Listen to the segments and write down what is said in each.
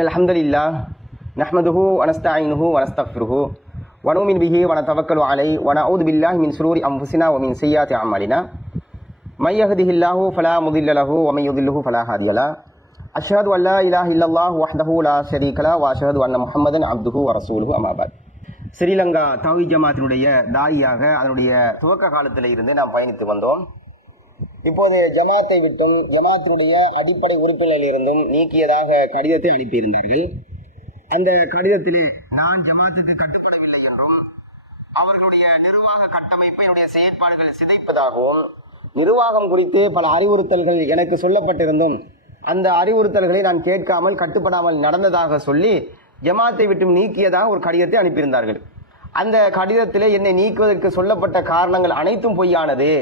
இன்னல் ஹம்தலில்லாஹ் நஹ்மதுஹு வ நஸ்தஈனுஹு வ நஸ்தக்ஃபிருஹு வ நுமினு பிஹி வ நதவக்கலு அலைஹி வ நஊது பில்லாஹி மின் ஷுரூரி அன்ஃபுஸினா வ மின் ஸய்யிஆத்தி அஅமாலினா மை யஹ்திஹில்லாஹு ஃபலா முதில்ல லஹு வ மை யுதில்லுஹு ஃபலா ஹாதிய லஹு அஷ்ஹது அல்லா இலாஹ இல்லல்லாஹு வஹ்தஹு லா ஷரீக லஹு வ அஷ்ஹது அன்ன முஹம்மதன் அப்துஹு வ ரசூலுஹு அம்மா பஅத். ஸ்ரீலங்கா தௌஹீத் ஜமாத்தினுடைய தாயியாக அதனுடைய துவக்க காலத்தில் இருந்து நாம் பயணித்து வந்தோம். இப்போது ஜமாத்தை விட்டும் ஜமாத்தினுடைய அடிப்படை உறுப்பினரில் இருந்தும் நீக்கியதாக கடிதத்தை அனுப்பியிருந்தார்கள். அந்த கடிதத்திலே நான் ஜமாத்துக்கு கட்டுப்படவில்லை என்றும் அவர்களுடைய நிர்வாக கட்டமைப்பு என்னுடைய செயற்பாடுகளை சிதைப்பதாகவும் நிர்வாகம் குறித்து பல அறிவுறுத்தல்கள் எனக்கு சொல்லப்பட்டிருந்தும் அந்த அறிவுறுத்தல்களை நான் கேட்காமல் கட்டுப்படாமல் நடந்ததாக சொல்லி ஜமாத்தை விட்டும் நீக்கியதாக ஒரு கடிதத்தை அனுப்பியிருந்தார்கள். அந்த கடிதத்திலே என்னை நீக்குவதற்கு சொல்லப்பட்ட காரணங்கள் அனைத்தும் பொய்யானது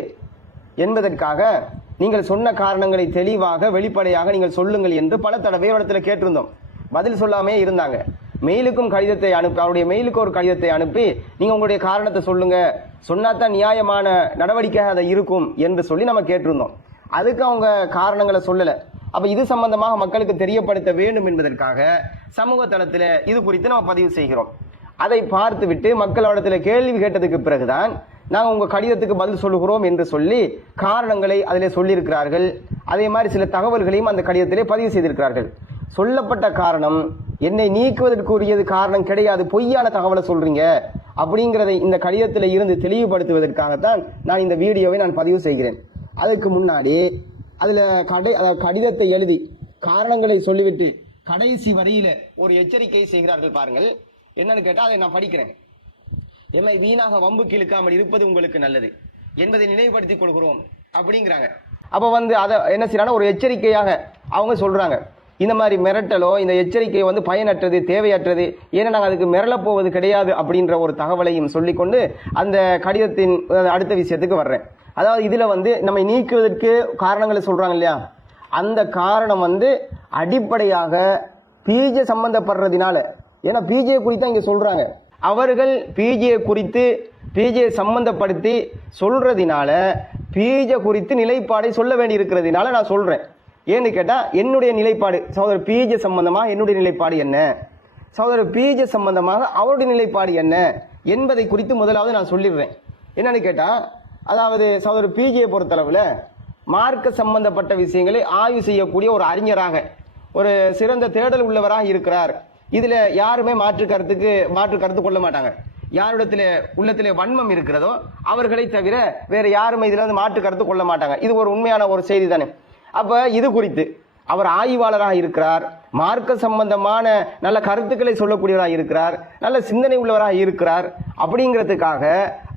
என்பதற்காக நீங்கள் சொன்ன காரணங்களை தெளிவாக வெளிப்படையாக நீங்கள் சொல்லுங்கள் என்று பல தடவை இடத்துல கேட்டிருந்தோம். பதில் சொல்லாமே இருந்தாங்க. மெயிலுக்கும் கடிதத்தை அனுப்பி அவருடைய மெயிலுக்கு ஒரு கடிதத்தை அனுப்பி நீங்கள் உங்களுடைய காரணத்தை சொல்லுங்க, சொன்னாதான் நியாயமான நடவடிக்கையாக அதை இருக்கும் என்று சொல்லி நம்ம கேட்டிருந்தோம். அதுக்கு அவங்க காரணங்களை சொல்லலை. அப்போ இது சம்பந்தமாக மக்களுக்கு தெரியப்படுத்த வேண்டும் என்பதற்காக சமூக தளத்தில் இது குறித்து நம்ம பதிவு செய்கிறோம். அதை பார்த்து விட்டு மக்களிடத்தில் கேள்வி கேட்டதுக்கு பிறகுதான் நாங்கள் உங்கள் கடிதத்துக்கு பதில் சொல்லுகிறோம் என்று சொல்லி காரணங்களை அதில் சொல்லியிருக்கிறார்கள். அதே மாதிரி சில தகவல்களையும் அந்த கடிதத்திலே பதிவு செய்திருக்கிறார்கள். சொல்லப்பட்ட காரணம் என்னை நீக்குவதற்குரியது காரணம் கிடையாது, பொய்யான தகவலை சொல்றீங்க அப்படிங்கிறதை இந்த கடிதத்தில் இருந்து தெளிவுபடுத்துவதற்காகத்தான் நான் இந்த வீடியோவை நான் பதிவு செய்கிறேன். அதுக்கு முன்னாடி அதில் கடிதத்தை எழுதி காரணங்களை சொல்லிவிட்டு கடைசி வரியில ஒரு எச்சரிக்கை செய்கிறார்கள். பாருங்கள், என்னன்னு கேட்டால் அதை நான் படிக்கிறேன். எம்மை வீணாக வம்புக்கு இழுக்காமல் இருப்பது உங்களுக்கு நல்லது என்பதை நினைவுபடுத்திக் கொள்கிறோம் அப்படிங்கிறாங்க. அப்போ அதை என்ன செய்யறாங்க, ஒரு எச்சரிக்கையாக அவங்க சொல்றாங்க. இந்த மாதிரி மிரட்டலோ இந்த எச்சரிக்கை பயனற்றது, தேவையற்றது, ஏன்னா நாங்கள் அதுக்கு மிரளப் போவது கிடையாது அப்படின்ற ஒரு தகவலையும் சொல்லிக்கொண்டு அந்த கடிதத்தின் அடுத்த விஷயத்துக்கு வர்றேன். அதாவது இதில் நம்மை நீக்குவதற்கு காரணங்களை சொல்றாங்க இல்லையா, அந்த காரணம் அடிப்படையாக பிஜே சம்பந்தப்படுறதுனால, ஏன்னா பிஜே குறித்து இங்கே சொல்றாங்க. அவர்கள் பிஜே குறித்து பிஜே சம்பந்தப்படுத்தி சொல்றதினால பிஜே குறித்து நிலைப்பாடை சொல்ல வேண்டி இருக்கிறதுனால நான் சொல்றேன். ஏன்னு கேட்டால் என்னுடைய நிலைப்பாடு சகோதரர் பிஜே சம்பந்தமாக என்னுடைய நிலைப்பாடு என்ன, சகோதரர் பிஜே சம்பந்தமாக அவருடைய நிலைப்பாடு என்ன என்பதை குறித்து முதலாவது நான் சொல்லிடுறேன். என்னன்னு கேட்டால், அதாவது சகோதரர் பிஜேயை பொறுத்தளவில் மார்க்க சம்பந்தப்பட்ட விஷயங்களை ஆய்வு செய்யக்கூடிய ஒரு அறிஞராக, ஒரு சிறந்த தேடல் உள்ளவராக இருக்கிறார். இதுல யாருமே மாற்று கருத்து கொள்ள மாட்டாங்க. யாரிடத்துல உள்ளத்திலே வன்மம் இருக்கிறதோ அவர்களை தவிர வேற யாருமே இதுல மாற்று கருத்து கொள்ள மாட்டாங்க. இது ஒரு உண்மையான ஒரு செய்தி தானே. அப்ப இது குறித்து அவர் ஆய்வாளராக இருக்கிறார், மார்க்க சம்பந்தமான நல்ல கருத்துக்களை சொல்லக்கூடியவராக இருக்கிறார், நல்ல சிந்தனை உள்ளவராக இருக்கிறார். அப்படிங்கிறதுக்காக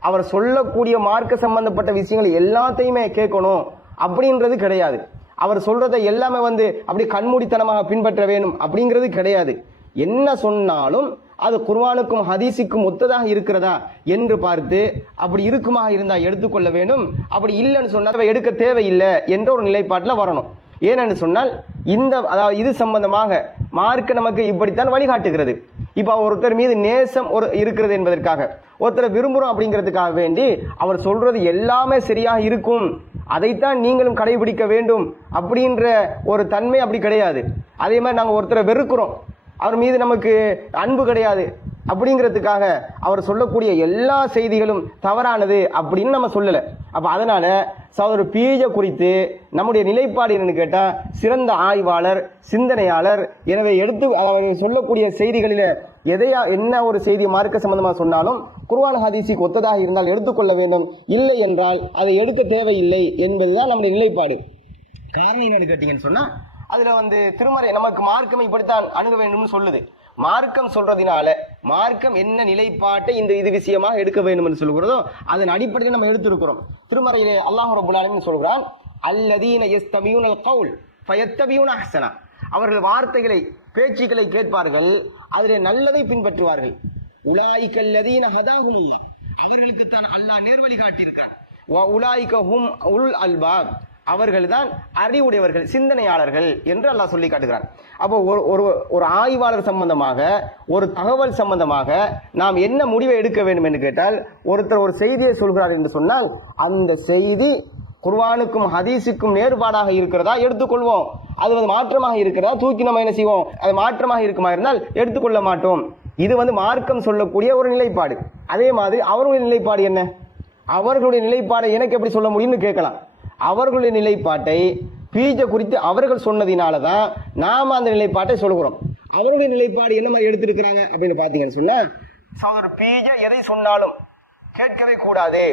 அவர் சொல்லக்கூடிய மார்க்க சம்பந்தப்பட்ட விஷயங்கள் எல்லாத்தையுமே கேட்கணும் அப்படின்றது கிடையாது. அவர் சொல்றதை எல்லாமே அப்படி கண்மூடித்தனமாக பின்பற்ற வேணும் அப்படிங்கிறது கிடையாது. என்ன சொன்னாலும் அது குர்ஆனுக்கும் ஹதீஸுக்கும் ஒத்ததாக இருக்கிறதா என்று பார்த்து அப்படி இருக்குமா இருந்தால் எடுத்துக்கொள்ள வேண்டும், அப்படி இல்லைன்னு சொன்னால் எடுக்க தேவையில்லை என்ற ஒரு நிலைப்பாட்டில் வரணும். ஏனென்று சொன்னால் அதாவது இது சம்பந்தமாக மார்க்க நமக்கு இப்படித்தான் வழிகாட்டுகிறது. இப்போ ஒருத்தர் மீது நேசம் இருக்கிறது என்பதற்காக, ஒருத்தரை விரும்புகிறோம் அப்படிங்கிறதுக்காக வேண்டி அவர் சொல்றது எல்லாமே சரியாக இருக்கும், அதைத்தான் நீங்களும் கடைபிடிக்க வேண்டும் அப்படின்ற ஒரு தன்மை அப்படி கிடையாது. அதே மாதிரி நாங்கள் ஒருத்தரை வெறுக்கிறோம், அவர் மீது நமக்கு அன்பு கிடையாது அப்படிங்கிறதுக்காக அவர் சொல்லக்கூடிய எல்லா செய்திகளும் தவறானது அப்படின்னு நம்ம சொல்லலை. அப்போ அதனால சகோதரர் பிஜே குறித்து நம்முடைய நிலைப்பாடு என்னன்னு கேட்டால், சிறந்த ஆய்வாளர், சிந்தனையாளர். எனவே அவர் சொல்லக்கூடிய செய்திகளில் என்ன ஒரு செய்தி மார்க்க சம்பந்தமாக சொன்னாலும் குர்ஆன் ஹதீஸுக்கு ஒத்ததாக இருந்தால் எடுத்துக்கொள்ள வேண்டும், இல்லை என்றால் அதை எடுக்க தேவையில்லை என்பதுதான் நம்முடைய நிலைப்பாடு. காரணம் என்னன்னு கேட்டீங்கன்னு சொன்னா, அதுல திருமறை நமக்கு மார்க்கம் இப்படித்தான் அணுக வேண்டும்னு சொல்லுது. மார்க்கம் சொல்றதினால மார்க்கம் என்ன நிலைப்பாட்டை இது விஷயமாக எடுக்க வேண்டும் என்று சொல்கிறதோ அதன் அடிப்படையில் நம்ம எடுத்திருக்கிறோம். திருமறையிலே அல்லாஹ் ரப்பல் ஆலமீன் சொல்கிறான், அல்லதீன யஸ்தமியூனல் கவுல் ஃபயத்தபியூன அஹ்ஸனா. அவர்கள் வார்த்தைகளை பேச்சுக்களை கேட்பார்கள், அதில் நல்லதை பின்பற்றுவார்கள். உலாயிகல்லதீன ஹதாஹுமுல்லாஹ், அவர்களுக்கு தான் அல்லாஹ் நேர்வழி காட்டியிருக்கார். வ உலாயிக ஹும் உல் அல்பாப், அவர்கள் தான் அறிவுடையவர்கள், சிந்தனையாளர்கள் என்று அல்லாஹ் சொல்லி காட்டுகிறார். அப்போ ஒரு ஆய்வாளர் சம்பந்தமாக, ஒரு தகவல் சம்பந்தமாக நாம் என்ன முடிவை எடுக்க வேண்டும் என்று கேட்டால், ஒருத்தர் ஒரு செய்தியை சொல்கிறார் என்று சொன்னால் அந்த செய்தி குர்ஆனுக்கும் ஹதீஸுக்கும் நேர்பாடாக இருக்கிறதா எடுத்துக்கொள்வோம். அது வந்து மாற்றமாக இருக்கிறதா தூக்கி நம்ம என்ன செய்வோம், அது மாற்றமாக இருக்குமா இருந்தால் எடுத்துக்கொள்ள மாட்டோம். இது வந்து மார்க்கம் சொல்லக்கூடிய ஒரு நிலைப்பாடு. அதே மாதிரி அவர்களுடைய நிலைப்பாடு என்ன, அவர்களுடைய நிலைப்பாடை எனக்கு எப்படி சொல்ல முடியும்னு கேட்கலாம். அவர்களுடைய நிலைப்பாட்டை பீஜை குறித்து அவர்கள் சொன்னதினால தான் நாம அந்த நிலைப்பாட்டை சொல்கிறோம். அவருடைய நிலைப்பாடு என்ன மாதிரி எடுத்திருக்கிறாங்க அப்படின்னு பார்த்தீங்கன்னு சொன்னா, சகோதரர் பீஜை எதை சொன்னாலும் கேட்கவே கூடாது,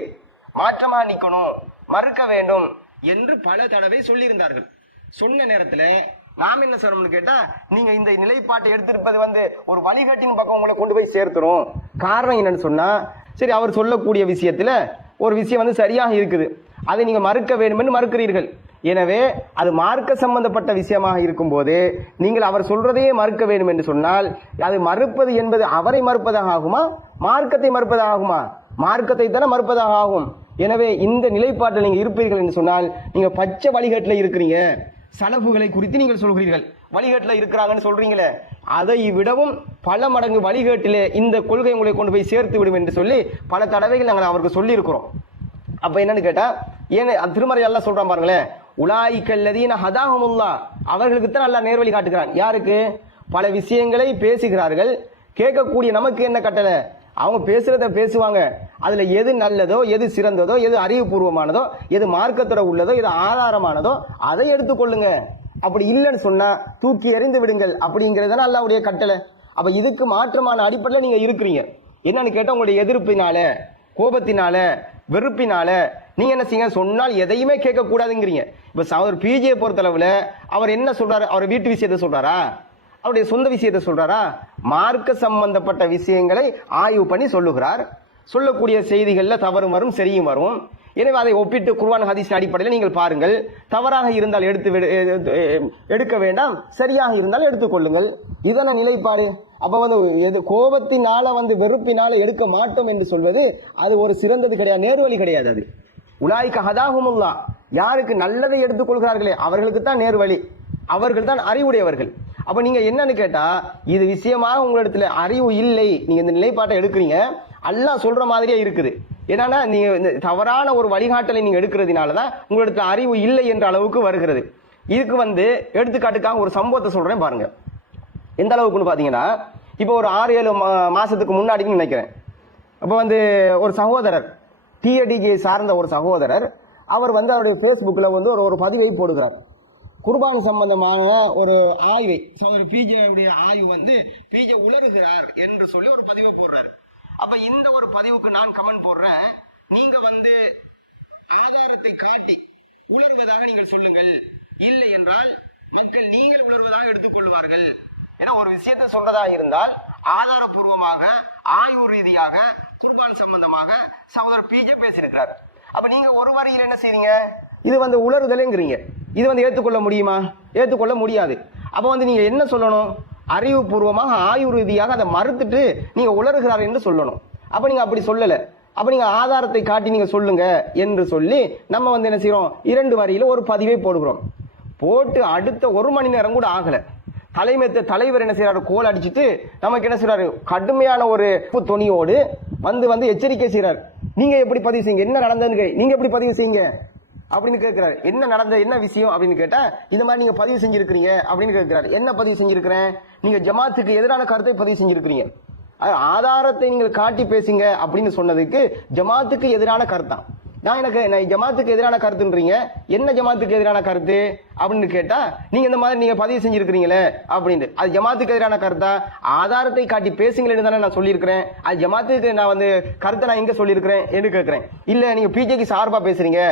மாற்றமா நிற்கணும், மறுக்க வேண்டும் என்று பல தடவை சொல்லியிருந்தார்கள். சொன்ன நேரத்தில் நாம் என்ன சொல்லணும்னு கேட்டா, நீங்க இந்த நிலைப்பாட்டை எடுத்திருப்பது வந்து ஒரு வழிகாட்டின் பக்கம் உங்களை கொண்டு போய் சேர்த்துரும். காரணம் என்னன்னு சொன்னா, சரி அவர் சொல்லக்கூடிய விஷயத்துல ஒரு விஷயம் வந்து சரியாக இருக்குது, அதை நீங்க மறுக்க வேண்டும் என்று மறுக்கிறீர்கள். எனவே அது மார்க்க சம்பந்தப்பட்ட விஷயமாக இருக்கும் போது நீங்கள் அவர் சொல்றதையே மறுக்க வேண்டும் என்று சொன்னால், அது மறுப்பது என்பது அவரை மறுப்பதாக ஆகுமா, மார்க்கத்தை மறுப்பதாக ஆகுமா? மார்க்கத்தை தானே மறுப்பதாக ஆகும். எனவே இந்த நிலைப்பாட்டில் நீங்க இருப்பீர்கள் என்று சொன்னால், நீங்க பச்சை வழிகாட்டில் இருக்கிறீங்க. சலஃபுகளை குறித்து நீங்கள் சொல்கிறீர்கள், வழிகாட்டில் இருக்கிறாங்கன்னு சொல்றீங்களே, அதை விடவும் பல மடங்கு வழிகாட்டிலே இந்த கொள்கை உங்களை கொண்டு போய் சேர்த்து விடும் என்று சொல்லி பல தடவைகள் நாங்கள் அவருக்கு சொல்லி இருக்கிறோம். அப்ப என்னன்னு கேட்டா, ஏன் திருமறை எல்லாம் சொல்றான் பாருங்களேன், உலாயிக்கல்லதீன ஹதாஹுமுல்லா, அவர்களுக்கு தான் நல்லா நேர்வழி காட்டுகிறான். யாருக்கு? பல விஷயங்களை பேசுகிறார்கள், கேட்கக்கூடிய நமக்கு என்ன கட்டளை, அவங்க பேசுறத பேசுவாங்க, அதுல எது நல்லதோ, எது சிறந்ததோ, எது அறிவுபூர்வமானதோ, எது மார்க்கத்தோட உள்ளதோ, எது ஆதாரமானதோ அதை எடுத்துக்கொள்ளுங்க. அப்படி இல்லைன்னு சொன்னா தூக்கி எறிந்து விடுங்கள் அப்படிங்கிறதுதான் அல்லாஹ்வுடைய கட்டளை. அப்ப இதுக்கு மாற்றமான அடிப்படையில் நீங்க இருக்கிறீங்க. என்னன்னு கேட்டா, உங்களுடைய எதிர்ப்பினால, கோபத்தினால, வெறுப்பினால நீங்க என்ன செய்ய சொன்னால் எதையுமே கேட்க கூடாதுங்கிறீங்க. இப்ப அவர் பிஜே பொறுத்தளவுல அவர் என்ன சொல்றாரு, அவர் வீட்டு விஷயத்தை சொல்றாரா, அவருடைய சொந்த விஷயத்தை சொல்றாரா? மார்க்க சம்பந்தப்பட்ட விஷயங்களை ஆய்வு பண்ணி சொல்லுகிறார். சொல்லக்கூடிய செய்திகள்ல தவறும் வரும், சரியும் வரும். எனவே அதை ஒப்பிட்டு குர்ஆன் ஹதீஸ் அடிப்படையில் நீங்கள் பாருங்கள். தவறாக இருந்தால் எடுக்க வேண்டாம், சரியாக இருந்தால் எடுத்துக்கொள்ளுங்கள். இதான நிலைப்பாடு. அப்ப வந்து கோபத்தினால வந்து வெறுப்பினால எடுக்க மாட்டோம் என்று சொல்வது அது ஒரு சிறந்தது கிடையாது, நேர்வழி கிடையாது. அது உலாய்க்க ஹதாஹுமுல்லா, யாருக்கு நல்லதை எடுத்துக்கொள்கிறார்களே அவர்களுக்கு தான் நேர்வழி, அவர்கள் தான் அறிவுடையவர்கள். அப்ப நீங்க என்னன்னு கேட்டா, இது விஷயமாக உங்களிடத்துல அறிவு இல்லை, நீங்க இந்த நிலைப்பாட்டை எடுக்கிறீங்க, அல்லாஹ் சொல்ற மாதிரியே இருக்குது. என்னன்னா, நீங்க தவறான ஒரு வழிகாட்டலை நீங்க எடுக்கிறதுனாலதான் உங்களிடத்துல அறிவு இல்லை என்ற அளவுக்கு வருகிறது. இதுக்கு வந்து எடுத்துக்காட்டுக்காக ஒரு சம்பவத்தை சொல்றேன் பாருங்க. எந்த அளவுக்குன்னு பாத்தீங்கன்னா, இப்போ ஒரு 6-7 மாசத்துக்கு முன்னாடின்னு நினைக்கிறேன். அப்போ வந்து ஒரு சகோதரர், டிஏடிஜே சார்ந்த ஒரு சகோதரர், அவர் வந்து அவருடைய ஃபேஸ்புக்கில் வந்து ஒரு பதிவை போடுகிறார். குர்பான் சம்பந்தமான ஒரு ஆய்வை, பிஜேவுடைய ஆய்வு வந்து பிஜே உலருகிறார் என்று சொல்லி ஒரு பதிவை போடுறாரு. அப்ப இந்த ஒரு பதிவுக்கு நான் கமெண்ட் போடுறேன், நீங்க வந்து ஆதாரத்தை காட்டி உலர்வதாக நீங்கள் சொல்லுங்கள், இல்லை என்றால் மக்கள் நீங்கள் உலர்வதாக எடுத்துக்கொள்வார்கள். ஏன்னா ஒரு விஷயத்தை சொல்றதா இருந்தால் ஆதாரபூர்வமாக ஆய்வு ரீதியாக குர்பான் சம்பந்தமாக சகோதரர் பிஜே பேசியிருக்கிறார். அப்ப நீங்க ஒரு வரியில் என்ன செய்றீங்க, இது வந்து உலருதலைங்கிறீங்க. இது வந்து ஏற்றுக்கொள்ள முடியுமா? ஏற்றுக்கொள்ள முடியாது. அப்ப வந்து நீங்க என்ன சொல்லணும், அறிவுபூர்வமாக ஆய்வு ரீதியாக அதை மறுத்துட்டு நீங்க உலருகிறார் என்று சொல்லணும். அப்ப நீங்க அப்படி சொல்லல. அப்ப நீங்க ஆதாரத்தை காட்டி நீங்க சொல்லுங்க என்று சொல்லி நம்ம வந்து என்ன செய்யறோம், 2 வரியில ஒரு பதிவை போடுகிறோம். போட்டு அடுத்த 1 மணி நேரம் கூட ஆகல, தலைவர் என்ன செய்யறாரு, கோல் அடிச்சுட்டு நமக்கு என்ன செய்யறாரு, கடுமையான ஒரு துணியோடு வந்து எச்சரிக்கை செய்யறாரு. நீங்க எப்படி பதிவு செய்யுங்க, என்ன நடந்ததுன்னு நீங்க எப்படி பதிவு செய்யுங்க அப்படின்னு கேட்கிறாரு. என்ன நடந்த, என்ன விஷயம் அப்படின்னு கேட்டா, இந்த மாதிரி நீங்க பதிவு செஞ்சிருக்கிறீங்க அப்படின்னு கேட்கிறாரு. என்ன பதிவு செஞ்சிருக்கிறேன், நீங்க ஜமாத்துக்கு எதிரான கருத்தை பதிவு செஞ்சிருக்கிறீங்க, ஆதாரத்தை நீங்கள் காட்டி பேசுங்க அப்படின்னு சொன்னதுக்கு ஜமாத்துக்கு எதிரான கருத்தான். நான் ஜமாத்துக்கு எதிரான கருத்துன்றீங்க, என்ன ஜமாத்துக்கு எதிரான கருத்து அப்படின்னு கேட்டா, நீங்க இந்த மாதிரி நீங்க பதிவு செஞ்சிருக்கிறீங்களே அப்படின்னு, அது ஜமாத்துக்கு எதிரான கருத்தா? ஆதாரத்தை காட்டி பேசுங்களேன்னு தானே நான் சொல்லியிருக்கிறேன். அது ஜமாத்துக்கு நான் வந்து கருத்தை நான் எங்க சொல்லியிருக்கிறேன் என்று கேட்கிறேன். இல்ல நீங்க பிஜேக்கு சார்பா பேசுறீங்க,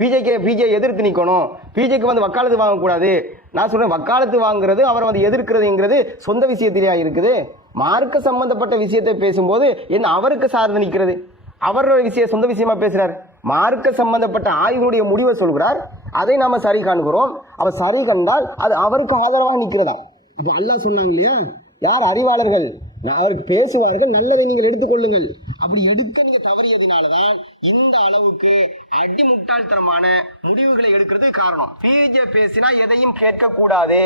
பிஜே எதிர்த்து நிக்கணும், பிஜேக்கு வந்து வக்காலத்து வாங்கக்கூடாது. நான் சொல்றேன், வக்காலத்து வாங்குறது அவரை வந்து எதிர்க்கிறதுங்கிறது சொந்த விஷயத்திலேயா இருக்குது? மார்க்க சம்பந்தப்பட்ட விஷயத்தை பேசும்போது என்ன அவருக்கு சார்ந்து நிற்கிறது? அவரோட விஷயம் சொந்த விஷயமா பேசுறாரு. மார்க்க சம்பந்தப்பட்ட ஆய்வுடைய முடிவை சொல்கிறார், அதை நாம சரி காண்கிறோம். அவ சரி கண்டால் அது அவருக்கு ஆதரவாக நிற்கிறதா? அப்ப அல்லாஹ் சொன்னாங்க இல்லையா, யார் அறிவாளர்கள் அவருக்கு பேசுவார்கள், நல்லதை நீங்கள் எடுத்துக்கொள்ளுங்கள். அப்படி எடுக்க நீங்க தவறியதுனாலதான் இந்த அளவுக்கு அடிமுட்டாள்தனமான முடிவுகளை எடுக்கிறது காரணம். பிஜே பேசினா எதையும் கேட்க கூடாது,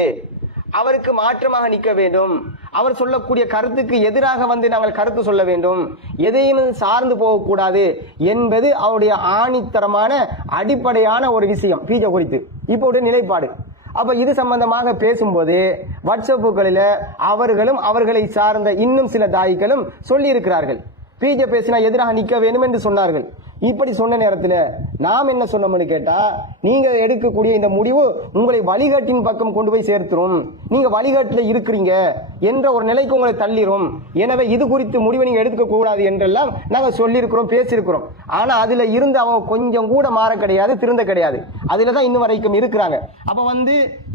அவருக்கு மாற்றமாக நிற்க வேண்டும், அவர் சொல்லக்கூடிய கருத்துக்கு எதிராக வந்து நாங்கள் கருத்து சொல்ல வேண்டும், எதையும் சார்ந்து போகக்கூடாது என்பது அவருடைய ஆணித்தரமான அடிப்படையான ஒரு விஷயம் பிஜே குறித்து இப்போ நிலைப்பாடு. அப்ப இது சம்பந்தமாக பேசும்போது வாட்ஸ்அப்புகளில் அவர்களும் அவர்களை சார்ந்த இன்னும் சில தாய்களும் சொல்லி இருக்கிறார்கள், பிஜே பேசினா எதிராக நிற்க வேண்டும் என்று சொன்னார்கள். இப்படி சொன்ன நேரத்தில் நாம் என்ன சொன்னோம்னு கேட்டா, நீங்க எடுக்கக்கூடிய இந்த முடிவு உங்களை வழிகாட்டின் பக்கம் கொண்டு போய் சேர்த்துரும், நீங்க வழிகாட்டில் இருக்கிறீங்க என்ற ஒரு நிலைக்கு உங்களை தள்ளிரும். எனவே இது குறித்து முடிவை நீங்க எடுக்க கூடாது என்றெல்லாம் நாங்கள் சொல்லியிருக்கிறோம், பேசியிருக்கிறோம். ஆனா அதுல இருந்து அவங்க கொஞ்சம் கூட மாற கிடையாது, திருந்த கிடையாது. அதுல தான் இன்னும் வரைக்கும் இருக்கிறாங்க. அப்ப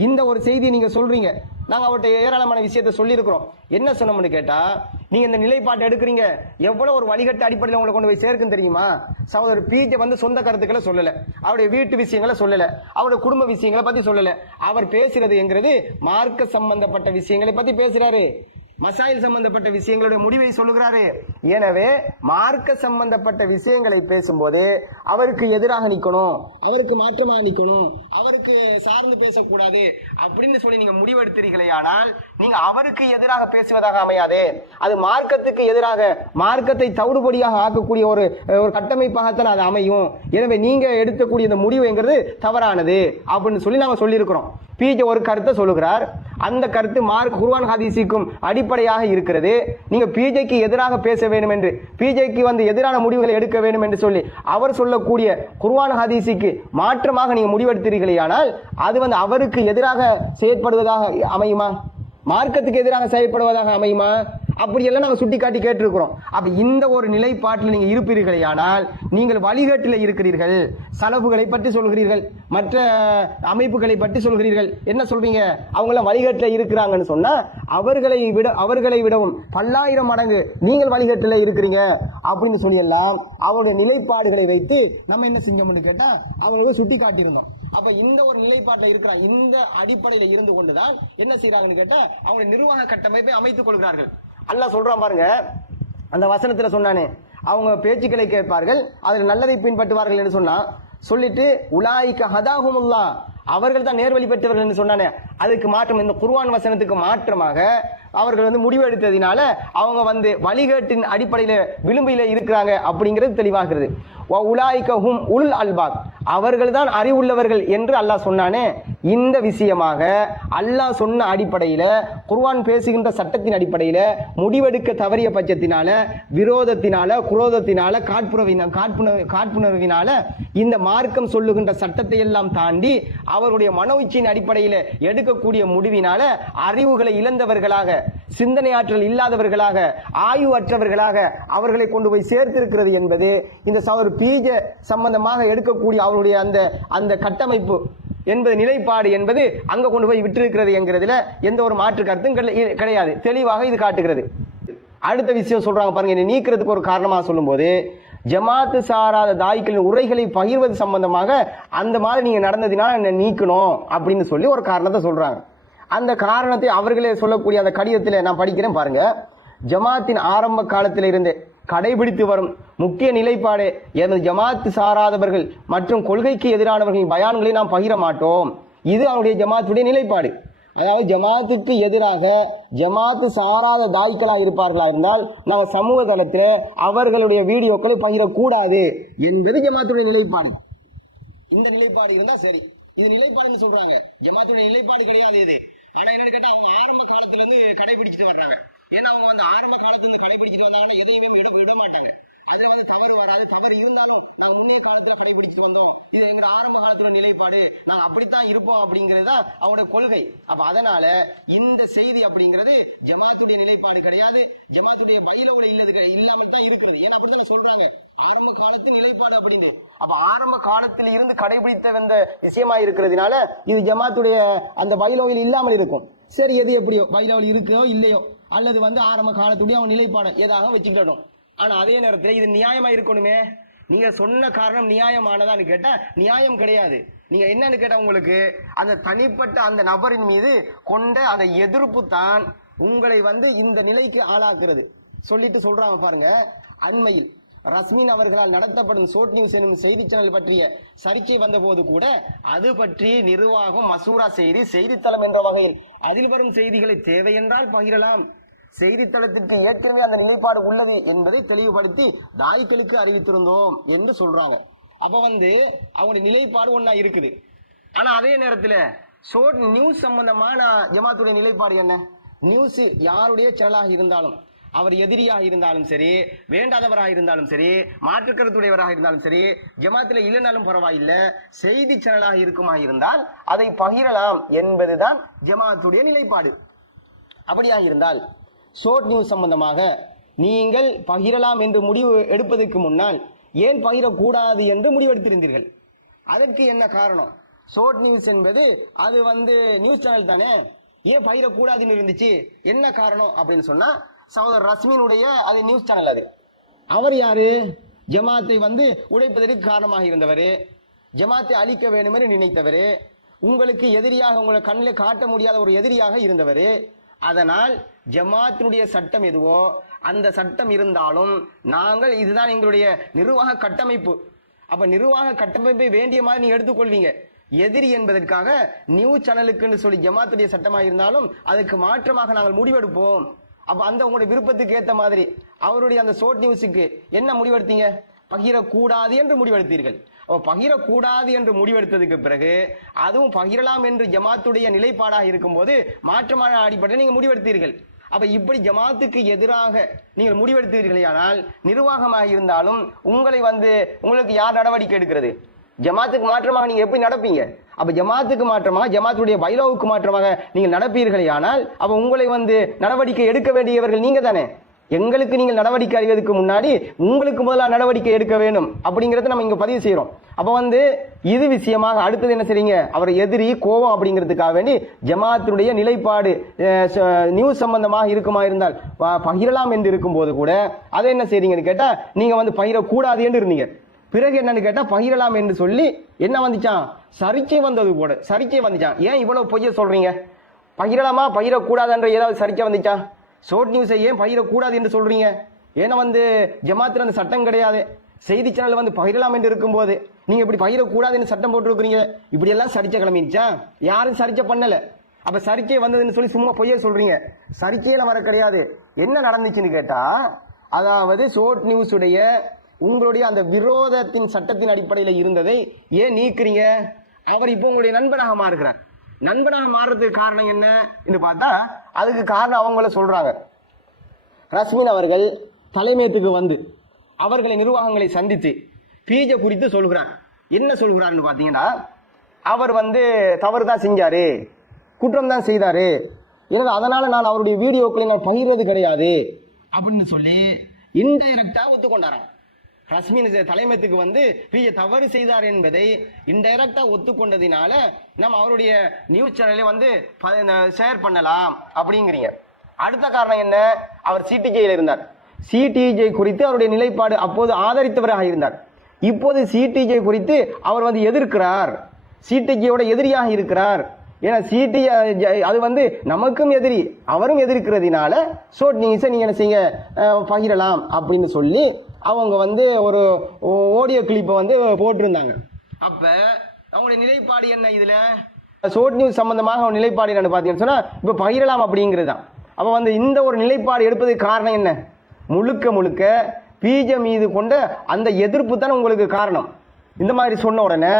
இந்த ஒரு செய்தியை நீங்க சொல்றீங்க, நாங்க அவர்கிட்ட ஏராளமான விஷயத்தை சொல்லியிருக்கிறோம். என்ன சொன்னோம்னு கேட்டா, நீங்க இந்த நிலைப்பாட்டை எடுக்கிறீங்க, எவ்வளவு ஒரு வழிகட்ட அடிப்படையில் உங்களை கொண்டு போய் சேர்க்கும் தெரியுமா? சகோதரர் பிஜே சொந்த கருத்துக்களை சொல்லல, அவருடைய வீட்டு விஷயங்களை சொல்லல, அவருடைய குடும்ப விஷயங்களை பத்தி சொல்லல. அவர் பேசுறது என்கிறது மார்க்க சம்பந்தப்பட்ட விஷயங்களை பத்தி பேசுறாரு, மசாயில் சம்பந்தப்பட்ட விஷயங்களுடைய முடிவை சொல்லுகிறாரு. எனவே மார்க்க சம்பந்தப்பட்ட விஷயங்களை பேசும்போது அவருக்கு எதிராக நிக்கணும், அவருக்கு மாற்றமாக நிக்கணும், அவருக்கு சார்ந்து பேசக்கூடாது அப்படின்னு சொல்லி நீங்க முடிவெடுத்தீர்களே, ஆனால் நீங்க அவருக்கு எதிராக பேசுவதாக அமையாது. அது மார்க்கத்துக்கு எதிராக, மார்க்கத்தை தவிடுபடியாக ஆக்கக்கூடிய ஒரு கட்டமைப்பாகத்தான் அது அமையும். எனவே நீங்க எடுக்கக்கூடிய இந்த முடிவுங்கிறது தவறானது அப்படின்னு சொல்லி நாங்க சொல்லியிருக்கிறோம். பிஜே ஒரு கருத்தை சொல்லுகிறார், அந்த கருத்து மார்க் குர்ஆன் ஹதீஸுக்கும் அடிப்படையாக இருக்கிறது. நீங்க பிஜேக்கு எதிராக பேச வேண்டும் என்று, பிஜேக்கு எதிரான முடிவுகளை எடுக்க வேண்டும் என்று சொல்லி அவர் சொல்லக்கூடிய குர்ஆன் ஹதீஸுக்கு மாற்றமாக நீங்க முடிவெடுத்தீர்களே, ஆனால் அது அவருக்கு எதிராக செயற்படுவதாக அமையுமா? மார்க்கத்துக்கு எதிராக செயல்படுவதாக அமையுமா? அப்படியெல்லாம் நாங்கள் சுட்டி காட்டி கேட்டிருக்கிறோம். அப்ப இந்த ஒரு நிலைப்பாட்டில் நீங்க இருப்பீர்களே, ஆனால் நீங்கள் வழிகாட்டில் இருக்கிறீர்கள், சலபுகளை பற்றி சொல்கிறீர்கள், மற்ற அமைப்புகளை பற்றி சொல்கிறீர்கள். என்ன சொல்றீங்க? அவங்களாம் வழிகாட்டில் இருக்கிறாங்கன்னு சொன்னா அவர்களை விடவும் பல்லாயிரம் மடங்கு நீங்கள் வழிகாட்டில் இருக்கிறீங்க அப்படின்னு சொல்லியெல்லாம் அவருடைய நிலைப்பாடுகளை வைத்து நம்ம என்ன செஞ்சோம்னு கேட்டா அவங்களுக்கு சுட்டி காட்டியிருந்தோம். அப்ப இந்த ஒரு நிலைப்பாட்டில் இருக்கிற இந்த அடிப்படையில் இருந்து கொண்டுதான் என்ன செய்யறாங்கன்னு கேட்டா அவங்களுடைய நிர்வாக கட்டமைப்பை அமைத்துக் கொள்கிறார்கள். அல்லாஹ் சொல்றான் பாருங்க, அந்த வசனத்துல சொன்னானே, அவங்க பேச்சுக்களை கேட்பார்கள், அதில் நல்லதை பின்பற்றுவார்கள் என்று சொன்னா சொல்லிட்டு உலாயிக்க ஹதாஹுமுல்லாஹ், அவர்கள் தான் நேர்வழி பெற்றவர்கள் என்று சொன்னானே, அதுக்கு மாற்றம் இந்த குர்ஆன் வசனத்துக்கு மாற்றமாக அவர்கள் முடிவு எடுத்ததினால அவங்க வழிகேட்டின் அடிப்படையில் விளிம்பில இருக்கிறாங்க அப்படிங்கிறது தெளிவாகிறது. உலாயிக்கும் உல் அல்பாப், அவர்கள் தான் அறிவுள்ளவர்கள் என்று அல்லாஹ் சொன்னானே, இந்த விஷயமாக அல்லாஹ் சொன்ன அடிப்படையில் குர்ஆன் பேசுகின்ற சட்டத்தின் அடிப்படையில் முடிவெடுக்க தவறிய பட்சத்தினால, விரோதத்தினால, குரோதத்தினால, காட்புணர்வினால இந்த மார்க்கம் சொல்லுகின்ற சட்டத்தை எல்லாம் தாண்டி அவருடைய மனோச்சியின் அடிப்படையில் எடுக்கக்கூடிய முடிவினால அறிவுகளை இழந்தவர்களாக, சிந்தனை ஆற்றல் இல்லாதவர்களாக, ஆய்வு அற்றவர்களாக அவர்களை கொண்டு போய் சேர்த்திருக்கிறது என்பது இந்த சகோதரர் பிஜே சம்பந்தமாக எடுக்கக்கூடிய அவருடைய அந்த கட்டமைப்பு என்பது, நிலைப்பாடு என்பது அங்க கொண்டு போய் விட்டிருக்கிறது என்கிறதுல எந்த ஒரு மாற்று கருத்தும் கிடையாது. தெளிவாக இது காட்டுகிறது. அடுத்த விஷயம் சொல்றாங்க பாருங்க, இதை நீக்கிறதுக்கு ஒரு காரணமாக சொல்லும் போது, ஜமாத்து சாராத தாய்களின் உரைகளை பகிர்வது சம்பந்தமாக அந்த மாதிரி நீங்க நடந்ததினால் என்ன நீக்கணும் அப்படின்னு சொல்லி ஒரு காரணத்தை சொல்றாங்க. அந்த காரணத்தை அவர்களே சொல்லக்கூடிய அந்த கடிதத்தில் நான் படிக்கிறேன் பாருங்க. ஜமாத்தின் ஆரம்ப காலத்தில் இருந்து கடைபிடித்து வரும் முக்கிய நிலைப்பாடு, எனது ஜமாத்து சாராதவர்கள் மற்றும் கொள்கைக்கு எதிரானவர்களின் பயான்களை நாம் பகிர மாட்டோம். இது அவருடைய ஜமாத்துடைய நிலைப்பாடு. அதாவது ஜமாத்துக்கு எதிராக ஜமாத்து சாராத தாய்களா இருப்பார்களா இருந்தால் நம்ம சமூக தளத்தில் அவர்களுடைய வீடியோக்களை பகிரக்கூடாது என்பது ஜமாத்துடைய நிலைப்பாடு. இந்த நிலைப்பாடு இருந்தா சரி, இது நிலைப்பாடுன்னு சொல்றாங்க. ஜமாத்துடைய நிலைப்பாடு கிடையாது இது. ஆனா என்னன்னு கேட்டா அவங்க ஆரம்ப காலத்துல இருந்து கடைபிடிச்சிட்டு வர்றாங்க. ஏன்னா அவங்க ஆரம்ப காலத்துல இருந்து கடைபிடிச்சிட்டு வந்தாங்கன்னா எதையுமே விட மாட்டாங்க. அதுல தவறு வராது. தவறு இருந்தாலும் நாங்க முன்னைய காலத்துல கடைபிடிச்சிட்டு வந்தோம், இது எங்க ஆரம்ப காலத்துல நிலைப்பாடு, நாங்க அப்படித்தான் இருப்போம் அப்படிங்கறதுதான் அவங்களுடைய கொள்கை. அப்ப அதனால இந்த செய்தி அப்படிங்கிறது ஜமாத்துடைய நிலைப்பாடு கிடையாது, ஜமாத்துடைய பைலவுல இல்லாமல் தான் இருக்கிறது. ஏன்னா அப்படித்தான் சொல்றாங்க, ஆரம்ப காலத்து நிலைப்பாடு அப்படின்னு. அப்ப ஆரம்ப காலத்தில் இருந்து கடைபிடித்த வந்த விஷயமா இருக்கிறதுனால இது ஜமாத்துடைய அந்த பைலோவில் இல்லாமல் இருக்கும். சரி, எது எப்படியோ பைலோவில் இருக்கோ இல்லையோ, அல்லது ஆரம்ப காலத்துடைய அவன் நிலைப்பாடு ஏதாக வச்சுக்கிட்டோம். ஆனா அதே நேரத்தில் இது நியாயமா இருக்கணுமே. நீங்க சொன்ன காரணம் நியாயமானதான்னு கேட்டா நியாயம் கிடையாது. நீங்க என்னன்னு கேட்டா உங்களுக்கு அந்த தனிப்பட்ட அந்த நபரின் மீது கொண்ட அந்த எதிர்ப்பு தான் உங்களை இந்த நிலைக்கு ஆளாக்குறது. சொல்லிட்டு சொல்றாங்க பாருங்க, அண்மையில் ரஸ்மின் அவர்களால் நடத்தப்படும் சோட் நியூஸ் எனும் செய்தி சேனல் பற்றிய சர்ச்சை வந்த போது கூட அது பற்றி நிர்வாகம் மசூரா செய்தி செய்தித்தளம் என்ற வகையில் அதில் வரும் செய்திகளை தேவை என்றால் பகிரலாம், செய்தித்தளத்திற்கு ஏற்கனவே அந்த நிலைப்பாடு உள்ளது என்பதை தெளிவுபடுத்தி தாய்களுக்கு அறிவித்திருந்தோம் என்று சொல்றாங்க. அப்ப அவங்களுடைய நிலைப்பாடு ஒன்னா இருக்குது. ஆனா அதே நேரத்தில் ஷோர்ட் நியூஸ் சம்பந்தமான ஜமாத்துடைய நிலைப்பாடு என்ன? நியூஸ் யாருடைய சேனலாக இருந்தாலும், அவர் எதிரியாக இருந்தாலும் சரி, வேண்டாதவராக இருந்தாலும் சரி, மாற்றுக்கருத்துடையவராக இருந்தாலும் சரி, ஜமாத்தில் இல்லைனாலும் பரவாயில்லை, செய்தி சேனலாக இருக்குமா இருந்தால் அதை பகிரலாம் என்பதுதான் ஜமாத்துடைய நிலைப்பாடு. அப்படியாக இருந்தால் ஷோர்ட் நியூஸ் சம்பந்தமாக நீங்கள் பகிரலாம் என்று முடிவு எடுப்பதற்கு முன்னால் ஏன் பகிரக்கூடாது என்று முடிவெடுத்திருந்தீர்கள்? அதற்கு என்ன காரணம்? ஷோர்ட் நியூஸ் என்பது அது நியூஸ் சேனல் தானே, ஏன் பகிரக்கூடாதுன்னு இருந்துச்சு, என்ன காரணம் அப்படின்னு சொன்னா, சகோதரர் ரஸ்மினுடைய அது நியூஸ் சேனல். அது அவர் யாரு? ஜமாத்தை உடைப்பதற்கு காரணமாக இருந்தவர், ஜமாத்தை அழிக்க வேண்டும் என்று நினைத்தவர், உங்களுக்கு எதிரியாக, உங்களை கண்ணில் காட்ட முடியாத ஒரு எதிரியாக இருந்தவர். அதனால் ஜமாத்தினுடைய சட்டம் எதுவோ அந்த சட்டம் இருந்தாலும் நாங்கள் இதுதான் எங்களுடைய நிர்வாக கட்டமைப்பு. அப்ப நிர்வாக கட்டமைப்பை வேண்டிய மாதிரி நீங்க எடுத்துக்கொள்வீங்க. எதிரி என்பதற்காக நியூஸ் சேனலுக்கு சொல்லி ஜமாத்துடைய சட்டமாக இருந்தாலும் அதுக்கு மாற்றமாக நாங்கள் முடிவெடுப்போம். அப்ப அந்த உங்களுடைய விருப்பத்துக்கு ஏற்ற மாதிரி அவருடைய அந்த ஷோர்ட் நியூஸுக்கு என்ன முடிவெடுத்தீங்க? பகிரக்கூடாது என்று முடிவெடுத்தீர்கள். பகிரக்கூடாது என்று முடிவெடுத்ததுக்கு பிறகு அதுவும் பகிரலாம் என்று ஜமாத்துடைய நிலைப்பாடாக இருக்கும்போது மாற்றமான அடிப்படையில் நீங்க முடிவெடுத்தீர்கள். அப்ப இப்படி ஜமாத்துக்கு எதிராக நீங்கள் முடிவெடுத்தீர்களே, ஆனால் நிர்வாகமாக இருந்தாலும் உங்களை உங்களுக்கு யார் நடவடிக்கை எடுக்கிறது? ஜமாத்துக்கு மாற்றமாக நீங்க எப்படி நடப்பீங்க? அப்ப ஜமாத்துக்கு மாற்றமாக, ஜமாத்துடைய பைலோவுக்கு மாற்றமாக நீங்கள் நடப்பீர்களே, ஆனால் அப்ப உங்களை நடவடிக்கை எடுக்க வேண்டியவர்கள் நீங்க தானே. எங்களுக்கு நீங்கள் நடவடிக்கை அறிவதற்கு முன்னாடி உங்களுக்கு முதல்ல நடவடிக்கை எடுக்க வேண்டும் அப்படிங்கறத நம்ம இங்க பதிவு செய்யறோம். அப்ப இது விஷயமாக அடுத்தது என்ன செய்றீங்க? அவர் எதிரி கோபம் அப்படிங்கிறதுக்காக வேண்டி ஜமாத்துடைய நிலைப்பாடு நியூஸ் சம்பந்தமாக இருக்குமா இருந்தால் பகிரலாம் என்று இருக்கும்போது கூட அதை என்ன செய்றீங்கன்னு கேட்டா, நீங்க பகிரக்கூடாது என்று இருந்தீங்க. பிறகு என்னன்னு கேட்டா பகிரலாம் என்று சொல்லி என்ன வந்துச்சான்? சர்ச்சை வந்தது போல, சர்ச்சை வந்துச்சான். ஏன் இவ்வளவு பொய்ய சொல்றீங்க? பகிரலாமா பகிரக்கூடாது என்ற ஏதாவது சர்ச்சை வந்துச்சா? ஷோர்ட் நியூஸை ஏன் பகிரக்கூடாது என்று சொல்றீங்க? ஏன்னா ஜமாத்துல அந்த சட்டம் கிடையாது. செய்தி சேனல் பகிரலாம் என்று இருக்கும்போது நீங்க இப்படி பகிரக்கூடாது என்று சட்டம் போட்டுருக்கீங்க. இப்படி எல்லாம் சர்ச்சை கிளம்பிச்சா? யாரும் சர்ச்சை பண்ணல. அப்ப சர்ச்சை வந்ததுன்னு சொல்லி சும்மா பொய்ய சொல்றீங்க. சர்ச்சையில வர கிடையாது. என்ன நடந்துச்சுன்னு கேட்டா, அதாவது ஷோர்ட் நியூஸ் உடைய உங்களுடைய அந்த விரோதத்தின் சட்டத்தின் அடிப்படையில் இருந்ததை ஏன் நீக்குறீங்க? அவர் இப்போ உங்களுடைய நண்பனாக மாறுகிறார். நண்பனாக மாறுறதுக்கு காரணம் என்ன என்று பார்த்தா, அதுக்கு காரணம் அவங்கள சொல்றாங்க. ரஸ்மின் அவர்கள் தலைமையத்துக்கு அவர்களை நிர்வாகங்களை சந்தித்து பீஜ குறித்து சொல்கிறார். என்ன சொல்கிறார்னு பாத்தீங்கன்னா, அவர் தவறு தான் செஞ்சாரு, குற்றம் தான் செய்தாரு, எனவே அதனால நான் அவருடைய வீடியோக்களை நான் பகிர்வது கிடையாது அப்படின்னு சொல்லி இன்டைரக்டா ஒத்துக்கொண்டாராம். ரஸ்மின் தலைமையத்துக்கு பீஜ தவறு செய்தார் என்பதை இன்டைரக்டா ஒத்துக்கொண்டதினால நம்ம அவருடைய நியூஸ் சேனலை ஷேர் பண்ணலாம் அப்படிங்கிறீங்க. அடுத்த காரணம் என்ன? அவர் சிடிஜேயில் இருந்தார். சிடிஜே குறித்து அவருடைய நிலைப்பாடு அப்போது ஆதரித்தவராக இருந்தார். இப்போது சிடிஜே குறித்து அவர் எதிர்க்கிறார், சிடிஜேயோட எதிரியாக இருக்கிறார். ஏன்னா சிடிஜே அது நமக்கும் எதிரி, அவரும் எதிர்க்கிறதுனால ஷோர்ட் நியூஸை நீங்க என்ன செய்ய பகிரலாம் அப்படின்னு சொல்லி அவங்க ஒரு ஆடியோ கிளிப்பை போட்டிருந்தாங்க. அப்ப அவங்களுடைய நிலைப்பாடு என்ன? இதுல ஷோர்ட் நியூஸ் சம்பந்தமாக அவங்க நிலைப்பாடு என்னன்னு பாத்தீங்கன்னு சொன்னா, இப்ப பகிரலாம் அப்படிங்கிறது தான். அப்ப இந்த ஒரு நிலைப்பாடு எடுப்பதுக்கு காரணம் என்ன? முழுக்க முழுக்க பீஜ மீது கொண்ட அந்த எதிர்ப்பு தானே உங்களுக்கு காரணம். இந்த மாதிரி சொன்ன உடனே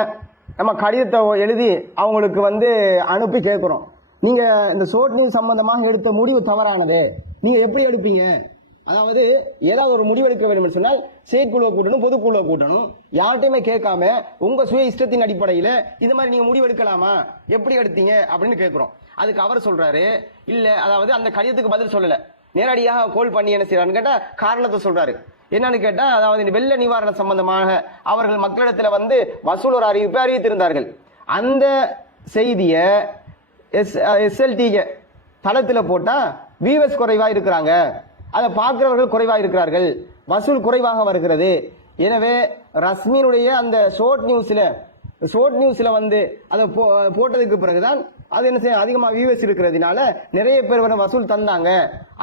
நம்ம கடிதத்தை எழுதி அவங்களுக்கு அனுப்பி கேட்கிறோம், நீங்க இந்த ஷோர்ட் நியூஸ் சம்பந்தமாக எடுத்த முடிவு தவறானது, நீங்க எப்படி எடுப்பீங்க? அதாவது ஏதாவது ஒரு முடிவெடுக்க வேண்டும் சொன்னால் செயற்குழுவை கூட்டணும், பொதுக்குழுவை கூட்டணும், யார்கிட்டையுமே கேட்காம உங்க சுய இஷ்டத்தின் அடிப்படையில் இது மாதிரி நீங்க முடிவெடுக்கலாமா, எப்படி எடுத்தீங்க அப்படின்னு கேட்கிறோம். அதுக்கு அவர் சொல்றாரு, இல்ல, அதாவது அந்த கடிதத்துக்கு பதில் சொல்லல, நேரடியாக கோல் பண்ணி என்ன செய்யறான்னு கேட்டா காரணத்தை சொல்றாரு. என்னன்னு கேட்டா, அதாவது வெள்ள நிவாரண சம்பந்தமாக அவர்கள் மக்களிடத்துல வசூல் ஒரு அறிவிப்பை அறிவித்திருந்தார்கள். அந்த செய்திய எஸ்எல்டி தளத்துல போட்டா வியூவர்ஸ் குறைவா இருக்கிறாங்க, அதை பார்க்கிறவர்கள் குறைவாக இருக்கிறார்கள், வசூல் குறைவாக வருகிறது. எனவே ரஸ்மினுடைய அந்த ஷோர்ட் நியூஸ்ல அதை போட்டதுக்கு பிறகுதான் அது என்ன செய்ய அதிகமா வியூவர்ஸ் இருக்கிறதுனால நிறைய பேர் வசூல் தந்தாங்க,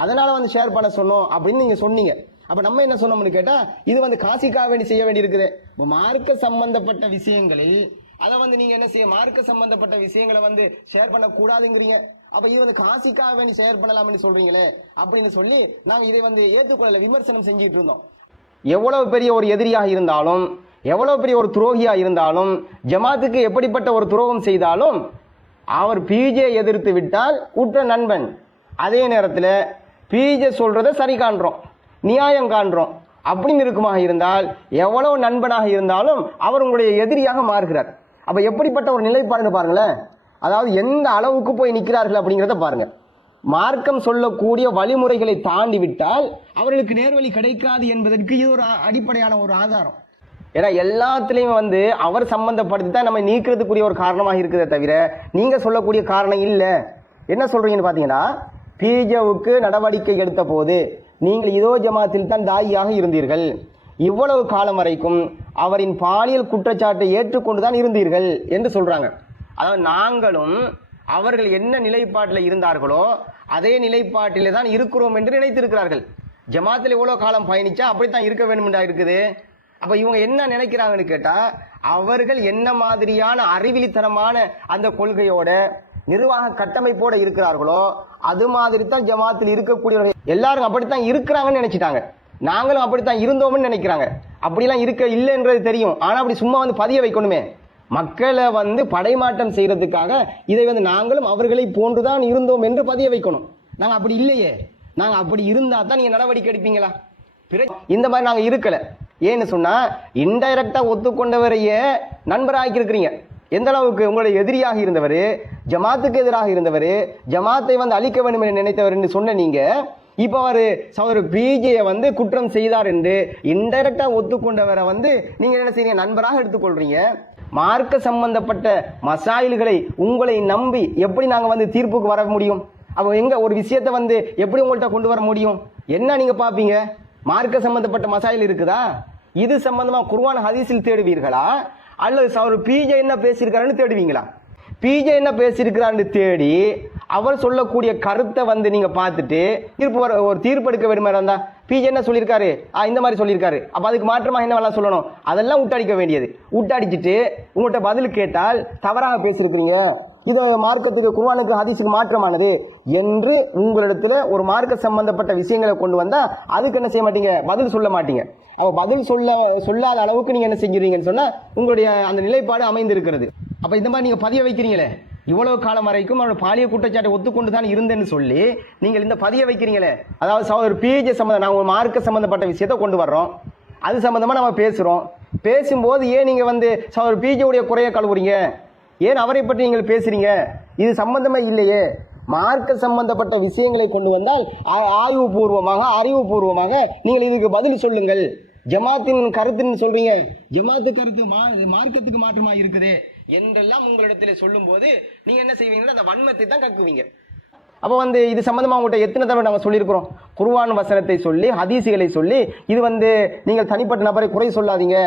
அதனால ஷேர் பண்ண சொன்னோம் அப்படின்னு நீங்க சொன்னீங்க. அப்ப நம்ம என்ன சொன்னோம்னு கேட்டா, இது காசிக்காக வேண்டி செய்ய வேண்டி இருக்குது. மார்க்க சம்பந்தப்பட்ட விஷயங்களில் அதை நீங்க என்ன செய்ய, மார்க்க சம்பந்தப்பட்ட விஷயங்களை ஷேர் பண்ண கூடாதுங்கிறீங்க. அப்ப இது காசிக்காக வேண்டி ஷேர் பண்ணலாம்னு சொல்றீங்களே அப்படின்னு சொல்லி நாங்க இதை ஏற்றுக்கொள்ளல, விமர்சனம் செஞ்சிட்டு இருந்தோம். எவ்வளவு பெரிய ஒரு எதிரியாக இருந்தாலும், எவ்வளவு பெரிய ஒரு துரோகியா இருந்தாலும், ஜமாத்துக்கு எப்படிப்பட்ட ஒரு துரோகம் செய்தாலும் அவர் பிஜே எதிர்த்து விட்டால் உற்ற நண்பன். அதே நேரத்தில் பிஜே சொல்றதை சரி காண்றோம், நியாயம் காண்றோம் அப்படின்னு இருக்குமாக இருந்தால் எவ்வளவு நண்பனாக இருந்தாலும் அவர் உங்களுடைய எதிரியாக மாறுகிறார். அப்ப எப்படிப்பட்ட ஒரு நிலைப்பாடுன்னு பாருங்களேன். அதாவது எந்த அளவுக்கு போய் நிற்கிறார்கள் அப்படிங்கிறத பாருங்க. மார்க்கம் சொல்லக்கூடிய வழிமுறைகளை தாண்டி விட்டால் அவர்களுக்கு நேர்வழி கிடைக்காது என்பதற்கு இது ஒரு அடிப்படையான ஒரு ஆதாரம். ஏன்னா எல்லாத்துலேயும் அவர் சம்பந்தப்படுத்தி தான் நம்ம நீக்கிறதுக்குரிய ஒரு காரணமாக இருக்குதே தவிர நீங்க சொல்லக்கூடிய காரணம் இல்லை. என்ன சொல்றீங்கன்னு பார்த்தீங்கன்னா, பிஜேவுக்கு நடவடிக்கை எடுத்த போது நீங்கள் இதோ ஜமாத்தில் தான் தாயியாக இருந்தீர்கள், இவ்வளவு காலம் வரைக்கும் அவரின் பாலியல் குற்றச்சாட்டை ஏற்றுக்கொண்டுதான் இருந்தீர்கள் என்று சொல்றாங்க. அதாவது நாங்களும் அவர்கள் என்ன நிலைப்பாட்டில் இருந்தார்களோ அதே நிலைப்பாட்டிலே தான் இருக்கிறோம் என்று நினைத்திருக்கிறார்கள். ஜமாத்தில் எவ்வளவு காலம் பயணிச்சா அப்படித்தான் இருக்க வேண்டும் என்றா இருக்குது. அப்ப இவங்க என்ன நினைக்கிறாங்கன்னு கேட்டா, அவர்கள் என்ன மாதிரியான அறிவிலித்தனமான அந்த கொள்கையோட நிர்வாக கட்டமைப்போட இருக்கிறார்களோ அது மாதிரி தான் ஜமாத்தில் இருக்கக்கூடியவர்கள் எல்லாரும் அப்படித்தான் இருக்கிறாங்கன்னு நினைச்சிட்டாங்க. நாங்களும் அப்படித்தான் இருந்தோம்னு நினைக்கிறாங்க. அப்படிலாம் இருக்க இல்லைன்றது தெரியும். ஆனா அப்படி சும்மா பதிய வைக்கணுமே, மக்களை படைமாற்றம் செய்யறதுக்காக இதை நாங்களும் அவர்களை போன்றுதான் இருந்தோம் என்று பதிய வைக்கணும். நாங்க அப்படி இல்லையே, நாங்க அப்படி இருந்தா தான் நீங்க நடவடிக்கை எடுப்பீங்களா? இந்த மாதிரி நாங்க இருக்கல. ஏன்னு சொன்னா இன்டைரக்டா ஒத்துக்கொண்டவரையே நண்பராக்கி இருக்கிறீங்க. எந்த அளவுக்கு உங்களுடைய எதிரியாக இருந்தவர், ஜமாத்துக்கு எதிராக இருந்தவர், ஜமாத்தை அழிக்க வேண்டும் என்று நினைத்தவர் என்று சொன்ன நீங்க இப்ப அவர் பிஜேயை குற்றம் செய்தார் என்று இன்டைரக்டா ஒத்துக்கொண்டவரை நீங்க என்ன செய்றீங்க, நண்பராக எடுத்துக்கொள்றீங்க. மார்க்க சம்பந்தப்பட்ட மசாயில்களை உங்களை நம்பி எப்படி நாங்க தீர்ப்புக்கு வர முடியும்? அப்போ எங்க ஒரு விஷயத்தை எப்படி உங்கள்கிட்ட கொண்டு வர முடியும்? என்ன நீங்க பாப்பீங்க? மார்க்க சம்பந்தப்பட்ட மசாயில் இருக்குதா? இது சம்பந்தமா குர்ஆன் ஹதீஸில் தேடுவீர்களா, அல்லது அவர் பிஜே என்ன பேசியிருக்காருன்னு தேடுவீங்களா? பிஜே என்ன பேசியிருக்கிறான்னு தேடி அவர் சொல்லக்கூடிய கருத்தை நீங்க பார்த்துட்டு ஒரு தீர்ப்பு எடுக்க வேண்டுமா இருந்தா, பிஜே என்ன சொல்லியிருக்காரு, இந்த மாதிரி சொல்லியிருக்காரு, அப்ப அதுக்கு மாற்றமா என்ன வேலை சொல்லணும், அதெல்லாம் விட்டடிக்க வேண்டியது. விட்டடிச்சிட்டு உங்கள்கிட்ட பதில் கேட்டால் தவறாக பேசியிருக்கிறீங்க, இது மார்க்கத்துக்கு குர்ஆனுக்கு ஹதீஸுக்கு மாற்றமானது என்று உங்களிடத்துல ஒரு மார்க்க சம்பந்தப்பட்ட விஷயங்களை கொண்டு வந்தா அதுக்கு என்ன செய்ய மாட்டீங்க, பதில் சொல்ல மாட்டீங்க. அப்ப பதில் சொல்லாத அளவுக்கு நீங்க என்ன செஞ்சுறீங்கன்னு சொன்னா உங்களுடைய அந்த நிலைப்பாடு அமைந்து இருக்கிறது. அப்ப இந்த மாதிரி நீங்க பதிய வைக்கிறீங்களே, இவ்வளவு காலம் வரைக்கும் அவரோட பாலியல் குற்றச்சாட்டை ஒத்துக்கொண்டு தான் இருந்தேன்னு சொல்லி நீங்கள் இந்த பதிய வைக்கிறீங்களே. அதாவது ஒரு பிஜே சம்பந்தம், நாங்கள் ஒரு மார்க்க சம்பந்தப்பட்ட விஷயத்தை கொண்டு வர்றோம், அது சம்பந்தமா நம்ம பேசுறோம். பேசும்போது ஏன் நீங்க ஒரு பிஜே உடைய குறைய கழுவுறீங்க? ஏன் அவரை பற்றி நீங்கள் பேசுறீங்க? இது சம்பந்தமே இல்லையே. மார்க்க சம்பந்தப்பட்ட விஷயங்களை கொண்டு வந்தால் ஆய்வுபூர்வமாக அறிவுபூர்வமாக நீங்கள் இதுக்கு பதில் சொல்லுங்கள். ஜமாத்தின் கருத்துன்னு சொல்றீங்க, ஜமாத்து கருத்து மார்க்கத்துக்கு மாற்றமா இருக்குது என்றெல்லாம் உங்களிடத்தில் சொல்லும் போது நீங்க என்ன செய்வீங்கன்னா அந்த வன்மத்தை தான் கக்குவீங்க. அப்போ இது சம்பந்தமா உங்கள்கிட்ட எத்தனை தடவை நாங்கள் சொல்லியிருக்கிறோம், குர்ஆன் வசனத்தை சொல்லி ஹதீசுகளை சொல்லி இது நீங்கள் தனிப்பட்ட நபரை குறை சொல்லாதீங்க,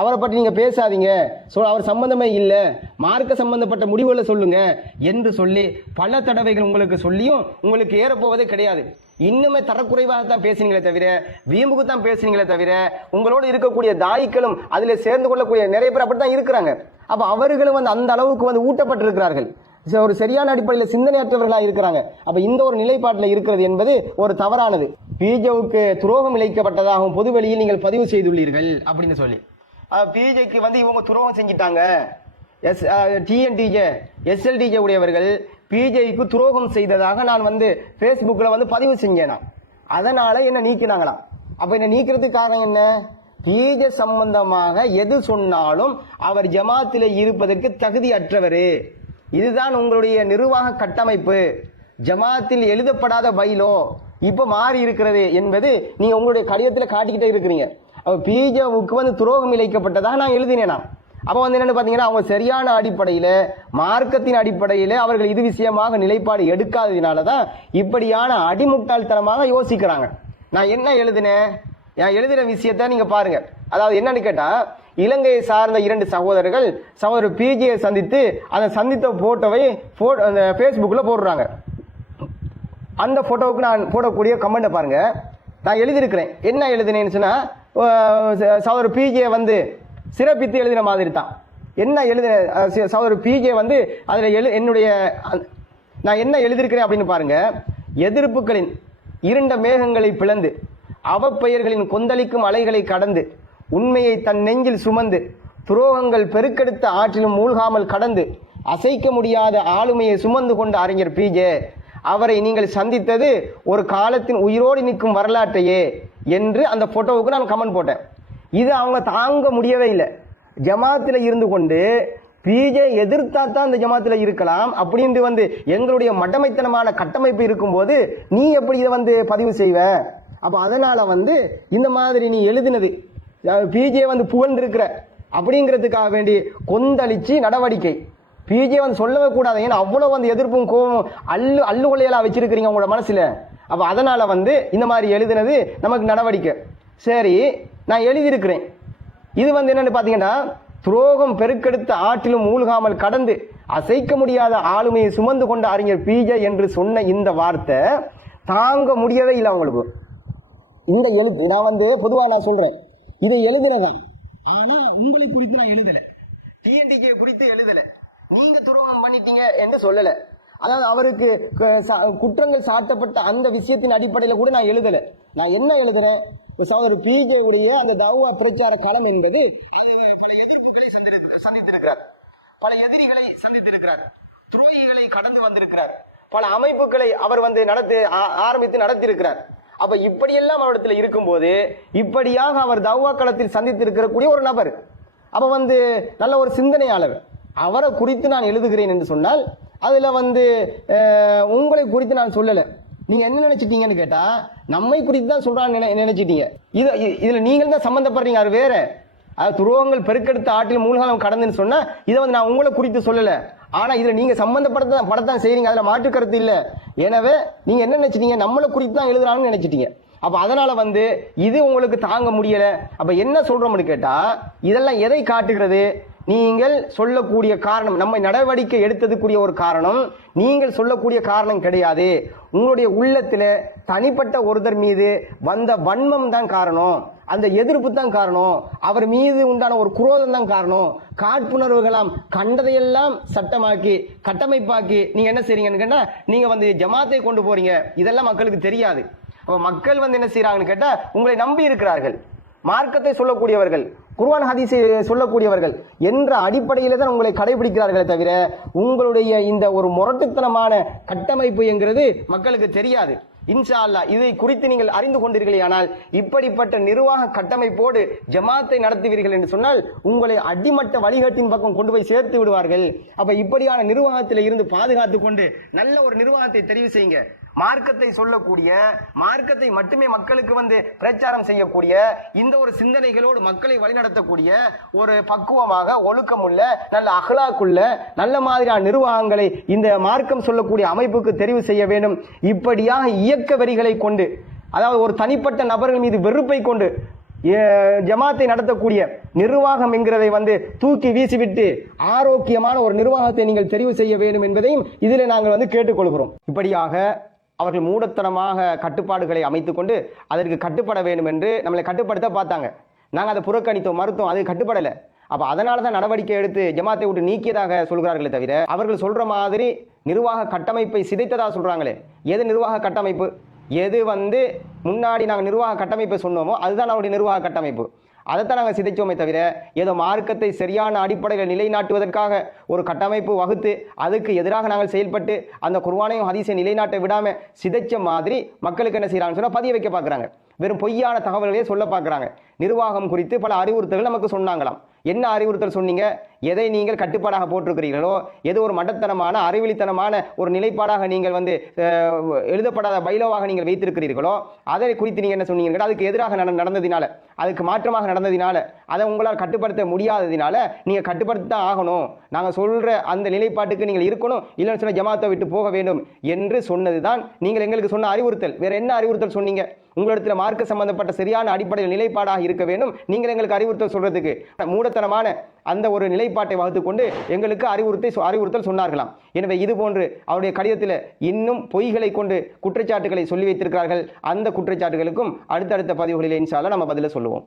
அவரை பற்றி நீங்க பேசாதீங்க, அவர் சம்பந்தமே இல்லை, மார்க்க சம்பந்தப்பட்ட முடிவுகளை சொல்லுங்க என்று சொல்லி பல தடவைகள் உங்களுக்கு சொல்லியும் உங்களுக்கு ஏறப்போவதே கிடையாது. இன்னுமே தரக்குறைவாகத்தான் பேசுனீங்களே தவிர, வீம்புக்கு தான் பேசுனீங்களே தவிர, உங்களோடு இருக்கக்கூடிய தாய்க்களும் அதில் சேர்ந்து கொள்ளக்கூடிய நிறைய பேர் அப்படித்தான் இருக்கிறாங்க. அப்ப அவர்களும் அந்த அளவுக்கு ஊட்டப்பட்டிருக்கிறார்கள், ஒரு சரியான அடிப்படையில் சிந்தனையற்றவர்களாக இருக்கிறாங்க. அப்ப இந்த ஒரு நிலைப்பாட்டில் இருக்கிறது என்பது ஒரு தவறானது. பிஜேவுக்கு துரோகம் இழைக்கப்பட்டதாகவும் பொதுவெளியில் நீங்கள் பதிவு செய்துள்ளீர்கள் அப்படின்னு சொல்லி பிஜேக்கு இவங்க துரோகம் செஞ்சிட்டாங்க, டிஎன்டிஜே எஸ்எல்டிஜே உடையவர்கள் பிஜேக்கு துரோகம் செய்ததாக நான் பேஸ்புக்கில் பதிவு செஞ்சேன். அதனால என்ன நீக்கினாங்களாம். அப்ப என்ன நீக்கிறதுக்கு காரணம் என்ன? பிஜே சம்பந்தமாக எது சொன்னாலும் அவர் ஜமாத்திலே இருப்பதற்கு தகுதி அற்றவர், இதுதான் உங்களுடைய நிர்வாக கட்டமைப்பு, ஜமாத்தில் எழுதப்படாத பைலோ இப்ப மாறி இருக்கிறது என்பது நீங்க உங்களுடைய கடிதத்தில் காட்டிக்கிட்டே இருக்கிறீங்க. அப்ப பிஜேவுக்கு துரோகம் இழைக்கப்பட்டதாக நான் எழுதினேனா? அப்ப என்னன்னு பாத்தீங்கன்னா அவங்க சரியான அடிப்படையில மார்க்கத்தின் அடிப்படையில அவர்கள் இது விஷயமாக நிலைப்பாடு எடுக்காததினாலதான் இப்படியான அடிமுட்டாள்தனமாக யோசிக்கிறாங்க. நான் என்ன எழுதினேன், நான் எழுதின விஷயத்த நீங்க பாருங்க. அதாவது என்னன்னு கேட்டா, இலங்கையை சார்ந்த 2 சகோதரர்கள் சகோதரர் பிஜியை சந்தித்து அந்த சந்தித்த போட்டோவை பேஸ்புக்ல போடுறாங்க. அந்த போட்டோவுக்கு நான் போடக்கூடிய கமெண்ட்டை பாருங்க. நான் எழுதியிருக்கிறேன், என்ன எழுதினேன்னு சொன்னா சகோதரர் பிஜியை சிறப்பித்து எழுதின மாதிரி தான். என்ன எழுதின சகோதரர் பிஜே அதுல என்னுடைய நான் என்ன எழுதியிருக்கிறேன் அப்படின்னு பாருங்க. எதிர்ப்புகளின் இருண்ட மேகங்களை பிளந்து அவப்பெயர்களின் கொந்தளிக்கும் அலைகளை கடந்து உண்மையை தன் நெஞ்சில் சுமந்து துரோகங்கள் பெருக்கெடுத்த ஆற்றிலும் மூழ்காமல் கடந்து அசைக்க முடியாத ஆளுமையை சுமந்து கொண்ட அறிஞர் பிஜே அவரை நீங்கள் சந்தித்தது ஒரு காலத்தின் உயிரோடு நிற்கும் வரலாற்றையே என்று அந்த போட்டோவுக்கு நான் கமெண்ட் போட்டேன். இது அவங்க தாங்க முடியவே இல்லை. ஜமாத்தில் இருந்து கொண்டு பிஜே எதிர்த்தா தான் இந்த ஜமாத்தில் இருக்கலாம் அப்படின்ட்டு எங்களுடைய மடமைத்தனமான கட்டமைப்பு இருக்கும்போது நீ எப்படி இதை பதிவு செய்வ? அப்போ அதனால் இந்த மாதிரி நீ எழுதினது பிஜே புகழ்ந்திருக்கிற அப்படிங்கிறதுக்காக வேண்டி கொந்தளிச்சு நடவடிக்கை. பிஜே சொல்லவே கூடாது. ஏன்னா அவ்வளோ எதிர்ப்பும் கோபம் அள்ளுகொலையெல்லாம் வச்சிருக்கிறீங்க உங்களோட மனசில். அப்போ அதனால் இந்த மாதிரி எழுதினது நமக்கு நடவடிக்கை. சரி, நான் எழுதியிருக்கிறேன். இது என்னென்னு பார்த்தீங்கன்னா, துரோகம் பெருக்கெடுத்த ஆற்றிலும் மூழ்காமல் கடந்து அசைக்க முடியாத ஆளுமையை சுமந்து கொண்ட அறிஞர் பிஜே என்று சொன்ன இந்த வார்த்தை தாங்க முடியவே இல்லை அவங்களுக்கு. இந்த எழுத்து நான் பொதுவாக நான் சொல்றேன், இதை எழுதுனதான். ஆனா உங்களை குறித்து நான் எழுதல, டிஎன்டிகே குறித்து எழுதல, நீங்க துரோகம் பண்ணிட்டீங்க என்று சொல்லல. அதாவது அவருக்கு குற்றங்கள் சாட்டப்பட்ட அந்த விஷயத்தின் அடிப்படையில் கூட நான் எழுதல. நான் என்ன எழுதுறேன், சகோதரர் பிஜே உடைய அந்த தௌவா பிரச்சார களம் என்பது பல எதிர்ப்புகளை சந்தித்திருக்கிறார், பல எதிரிகளை சந்தித்திருக்கிறார், துரோகிகளை கடந்து வந்திருக்கிறார், பல அமைப்புகளை அவர் ஆரம்பித்து நடத்தியிருக்கிறார். அப்ப இப்படியெல்லாம் அவரிடத்தில் இருக்கும்போது இப்படியாக அவர் தௌவா களத்தில் சந்தித்திருக்கக்கூடிய ஒரு நபர், அப்ப நல்ல ஒரு சிந்தனையாளர், அவரை குறித்து நான் எழுதுகிறேன் என்று சொன்னால் அதுல உங்களை குறித்து நான் சொல்லல. நீங்க என்ன நினைச்சிட்டீங்கன்னு கேட்டா நம்மை குறித்து தான் சொல்றான்னு நினைச்சிட்டீங்க. இதுல நீங்கள் தான் சம்பந்தப்படுறீங்க, அது வேற. அது துரோகங்கள் பெருக்கெடுத்த ஆற்றில் மூழ்காலம் கடந்துன்னு சொன்னா இதை நான் உங்களை குறித்து சொல்லல. ஆனா இதுல நீங்க படத்தான் செய்றீங்க, அதுல மாற்று கருத்து இல்லை. எனவே நீங்க என்ன நினைச்சிட்டீங்க, நம்மளை குறித்து தான் எழுதுறாங்கன்னு நினைச்சிட்டீங்க. அப்ப அதனால இது உங்களுக்கு தாங்க முடியல. அப்ப என்ன சொல்றோம்னு கேட்டா இதெல்லாம் எதை காட்டுகிறது? நீங்கள் சொல்லக்கூடிய காரணம், நம்மை நடவடிக்கை எடுத்ததுக்குரிய ஒரு காரணம் நீங்கள் சொல்லக்கூடிய காரணம் கிடையாது. உங்களுடைய உள்ளத்துல தனிப்பட்ட ஒருத்தர் மீது வந்த வன்மம் தான் காரணம், அந்த எதிர்ப்பு தான் காரணம், அவர் மீது உண்டான ஒரு குரோதம் தான் காரணம். காழ்ப்புணர்வுகளாம் கண்டதையெல்லாம் சட்டமாக்கி கட்டமைப்பாக்கி நீங்க என்ன செய்றீங்கன்னு கேட்டா நீங்க ஜமாத்தை கொண்டு போறீங்க. இதெல்லாம் மக்களுக்கு தெரியாது. மக்கள் என்ன செய்யறாங்கன்னு கேட்டா உங்களை நம்பி இருக்கிறார்கள், மார்க்கத்தை சொல்லக்கூடியவர்கள், குர்ஆன் ஹதீஸை சொல்லக்கூடியவர்கள் என்ற அடிப்படையில தான் உங்களை கடைபிடிக்கிறார்களே தவிர உங்களுடைய இந்த ஒரு முரட்டுத்தனமான கட்டமைப்பு என்கிறது மக்களுக்கு தெரியாது. இன்ஷா அல்லாஹ் இதை குறித்து நீங்கள் அறிந்து கொண்டீர்களே, ஆனால் இப்படிப்பட்ட நிர்வாக கட்டமைப்போடு ஜமாத்தை நடத்துவீர்கள் என்று சொன்னால் உங்களை அடிமட்ட வழிகாட்டின் பக்கம் கொண்டு போய் சேர்த்து விடுவார்கள். அப்ப இப்படியான நிர்வாகத்தில் இருந்து பாதுகாத்துக் கொண்டு நல்ல ஒரு நிர்வாகத்தை தெரிவு செய்யுங்க. மார்க்கத்தை சொல்லக்கூடிய, மார்க்கத்தை மட்டுமே மக்களுக்கு பிரச்சாரம் செய்யக்கூடிய, இந்த ஒரு சிந்தனைகளோடு மக்களை வழிநடத்தக்கூடிய ஒரு பக்குவமாக ஒழுக்கமுள்ள நல்ல அஹ்லாக்குள்ள நல்ல மாதிரியான நிர்வாகங்களை இந்த மார்க்கம் சொல்லக்கூடிய அமைப்புக்கு தெரிவு செய்ய வேண்டும். இப்படியாக இயக்க வரிகளை கொண்டு, அதாவது ஒரு தனிப்பட்ட நபர்கள் மீது வெறுப்பை கொண்டு ஜமாத்தை நடத்தக்கூடிய நிர்வாகம் என்கிறதை தூக்கி வீசிவிட்டு ஆரோக்கியமான ஒரு நிர்வாகத்தை நீங்கள் தெரிவு செய்ய வேண்டும் என்பதையும் இதில் நாங்கள் கேட்டுக்கொள்கிறோம். இப்படியாக அவர்கள் மூடத்தனமாக கட்டுப்பாடுகளை அமைத்துக் கொண்டு அதற்கு கட்டுப்பட வேண்டும் என்று நம்மளை கட்டுப்படுத்த பார்த்தாங்க. நாங்கள் அதை புறக்கணித்தோம், மறுத்தோம், அது கட்டுப்படலை. அப்போ அதனால தான் நடவடிக்கை எடுத்து ஜமாத்தை விட்டு நீக்கியதாக சொல்கிறார்களே தவிர அவர்கள் சொல்ற மாதிரி நிர்வாக கட்டமைப்பை சிதைத்ததாக சொல்றாங்களே. எது நிர்வாக கட்டமைப்பு? எது முன்னாடி நாங்கள் நிர்வாக கட்டமைப்பை சொன்னோமோ அதுதான் அவருடைய நிர்வாக கட்டமைப்பு. அதைத்தான் நாங்கள் சிதைச்சோமே தவிர ஏதோ மார்க்கத்தை சரியான அடிப்படையில் நிலைநாட்டுவதற்காக ஒரு கட்டமைப்பு வகுத்து அதுக்கு எதிராக நாங்கள் செயல்பட்டு அந்த குர்ஆனையும் ஹதீஸை நிலைநாட்ட விடாமல் சிதைச்ச மாதிரி மக்களுக்கு என்ன செய்யறாங்கன்னு சொன்னால் பதிய வைக்க பார்க்குறாங்க. வெறும் பொய்யான தகவல்களே சொல்ல பார்க்குறாங்க. நிர்வாகம் குறித்து பல அறிவுறுத்தல்கள் நமக்கு சொன்னாங்களாம். என்ன அறிவுறுத்தல் சொன்னீங்க? எதை நீங்கள் கட்டுப்பாடாக போட்டிருக்கிறீர்களோ, எது ஒரு மட்டத்தனமான அறிவிலித்தனமான ஒரு நிலைப்பாடாக நீங்கள் எழுதப்படாத பைலோவாக நீங்கள் வைத்திருக்கிறீர்களோ அதை குறித்து நீங்கள் என்ன சொன்னீங்க? அதுக்கு எதிராக நடந்ததினால, அதுக்கு மாற்றமாக நடந்ததினால, அதை உங்களால் கட்டுப்படுத்த முடியாததினால நீங்கள் கட்டுப்படுத்தத்தான் ஆகணும், நாங்கள் சொல்ற அந்த நிலைப்பாட்டுக்கு நீங்கள் இருக்கணும், இல்லைன்னு சொன்ன ஜமாத்தை விட்டு போக வேண்டும் என்று சொன்னதுதான் நீங்கள் எங்களுக்கு சொன்ன அறிவுறுத்தல். வேற என்ன அறிவுறுத்தல் சொன்னீங்க? உங்களிடத்தில் மார்க்க சம்பந்தப்பட்ட சரியான அடிப்படையில் நிலைப்பாடாக இருக்க வேண்டும். நீங்கள் எங்களுக்கு அறிவுறுத்தல் சொல்றதுக்கு மூடத்தனமான அந்த ஒரு நிலைப்பாட்டை வகுத்துக் கொண்டு எங்களுக்கு அறிவுறுத்தல் சொன்னார்களாம். எனவே இது போன்று அவருடைய கடிதத்தில் இன்னும் பொய்களை கொண்டு குற்றச்சாட்டுகளை சொல்லி வைத்திருக்கிறார்கள். அந்த குற்றச்சாட்டுகளுக்கும் அடுத்தடுத்த பதிவுகளில் இன்ஷா அல்லாஹ் நம்ம பதில சொல்லுவோம்.